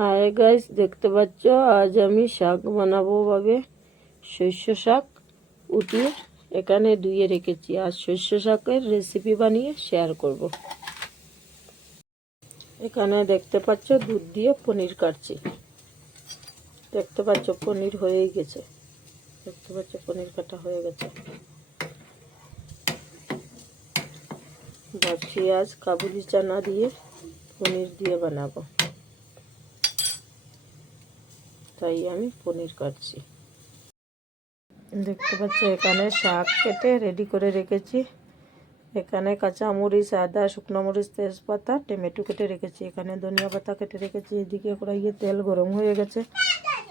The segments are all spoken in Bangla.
হাই গাইস, দেখতে পাচ্ছ? আজ আমি শাক বানাবো ভাবে শস্য শাক উঠিয়ে এখানে ধুয়ে রেখেছি। আর শস্য শাকের রেসিপি বানিয়ে শেয়ার করব। এখানে দেখতে পাচ্ছ, দুধ দিয়ে পনির কাটছি। দেখতে পাচ্ছ, পনির হয়েই গেছে। দেখতে পাচ্ছ, পনির কাটা হয়ে গেছে। ভাবছি আজ কাবুলি চানা দিয়ে পনির দিয়ে বানাবো। তাই আমি পনির কাটছি। দেখতে পাচ্ছ, এখানে শাক কেটে রেডি করে রেখেছি। এখানে কাঁচা মরিচ, আদা, শুকনো মরিচ, তেজপাতা, টমেটো কেটে রেখেছি। এখানে ধনিয়া পাতা কেটে রেখেছি। এদিকে কড়াইয়ে তেল গরম হয়ে গেছে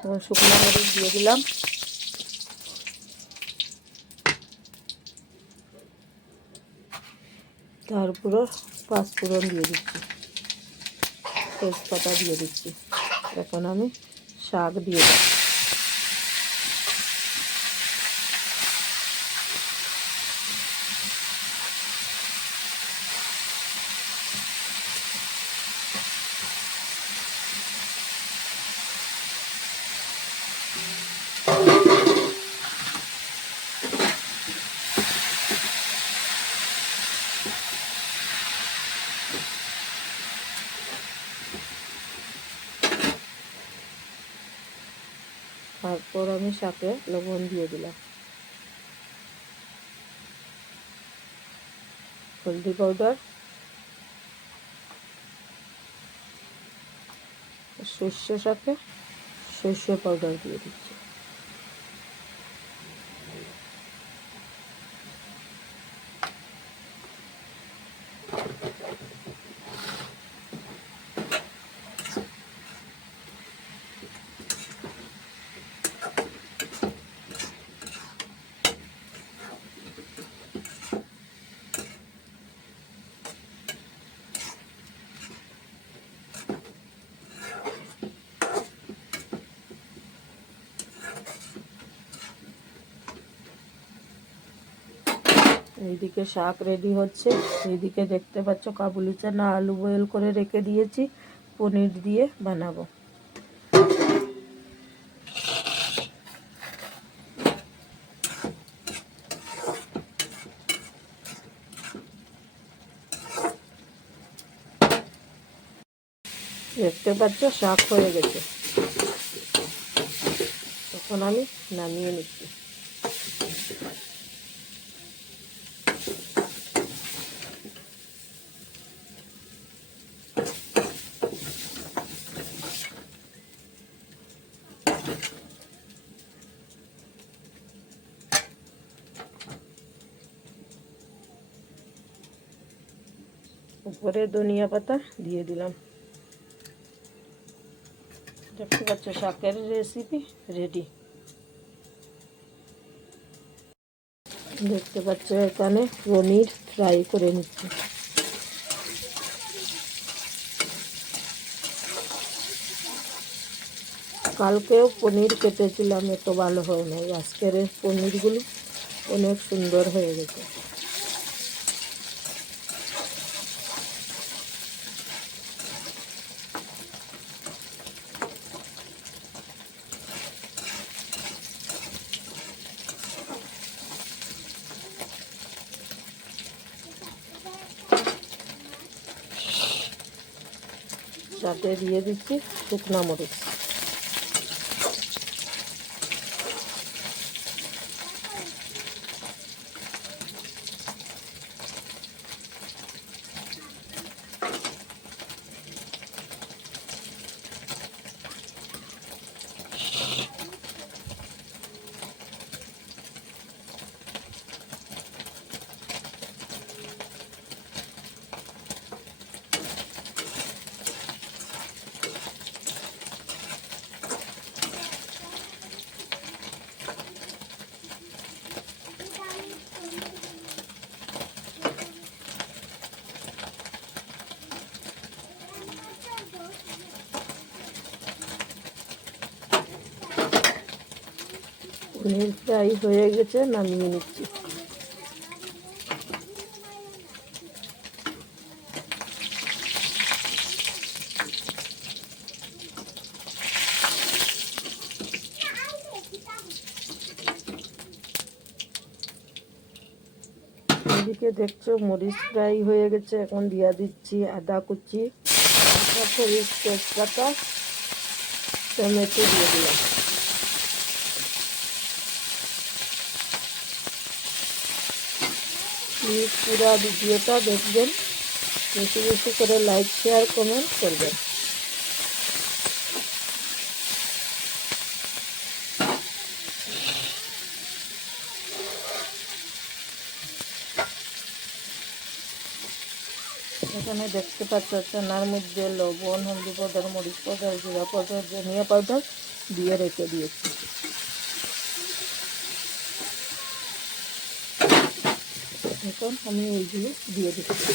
এবং শুকনো মরিচ দিয়ে দিলাম। তারপরে পাঁচফোড়ন দিয়ে দিচ্ছি। তেজপাতা দিয়ে দিচ্ছি। এখন আমি শাক দিয়ে দেব তারপর আমি শাকে লবণ দিয়ে দিলাম। হলদি পাউডার সর্ষে শাকে সর্ষে পাউডার দিয়ে দিচ্ছি। এইদিকে শাক রেডি হচ্ছে। এইদিকে দেখতে পাচ্ছ কাবুলি চানা আলু বয়েল করে রেখে দিয়েছি। পনির দিয়ে বানাবো। দেখতে পাচ্ছ শাক হয়ে গেছে। তখন আমি নামিয়ে নিচ্ছি। উপরে ধনিয়া পাতা দিয়ে দিলাম। দেখতে পাচ্ছ শাকের রেসিপি রেডি দেখতে পাচ্ছ এখানে পনির ফ্রাই করে নিচ্ছি। কালকেও পনির কেটেছিলাম, এত ভালো হয় নাই। আজকের পনিরগুলো অনেক সুন্দর হয়ে গেছে। সাথে দিয়ে দিচ্ছি শুকনা মরিচ। পনির ফ্রাই হয়ে গেছে, নামিয়ে নিচ্ছি। এদিকে দেখছ, মরিচ ফ্রাই হয়ে গেছে, এখন দিয়া দিচ্ছি আদা কুচি তেজপাতা, টমেটো দিয়ে দিলাম। প্লিজ পুরো ভিডিওটা দেখবেন। বেশি বেশি করে লাইক শেয়ার কমেন্ট করবেন। এখানে দেখতে পাচ্ছ, চানার মধ্যে লবণ, হলদি পাউডার, মরিচ পাউডার, জিরা পাউডার, ধনিয়া পাউডার দিয়ে রেখে দিয়েছি। এখন আমি এইগুলো দিয়ে দিচ্ছি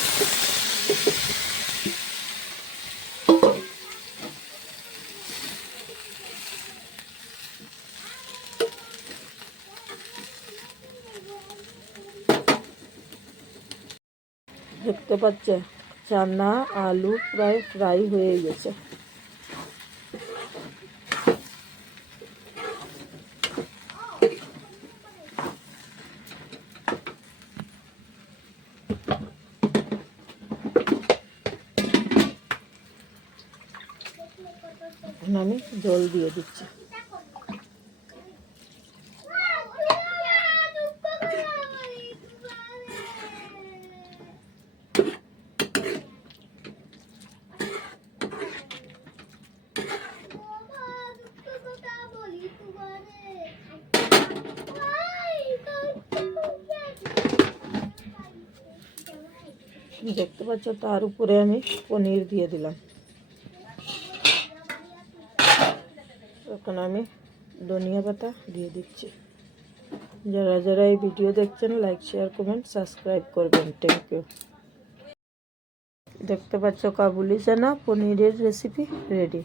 দেখতে পাচ্ছে চানা আলু প্রায় ফ্রাই হয়ে গেছে। এখন আমি জল দিয়ে দিচ্ছি। দেখতে পাচ্ছ তার উপরে আমি পনির দিয়ে দিলাম। এখন আমি ধনিয়া পাতা দিয়ে দিচ্ছি। যারা যারা এই ভিডিও দেখছেন লাইক শেয়ার কমেন্ট সাবস্ক্রাইব করবেন। থ্যাংক ইউ দেখতে পাচ্ছ কাবুলি চানা পনিরের রেসিপি রেডি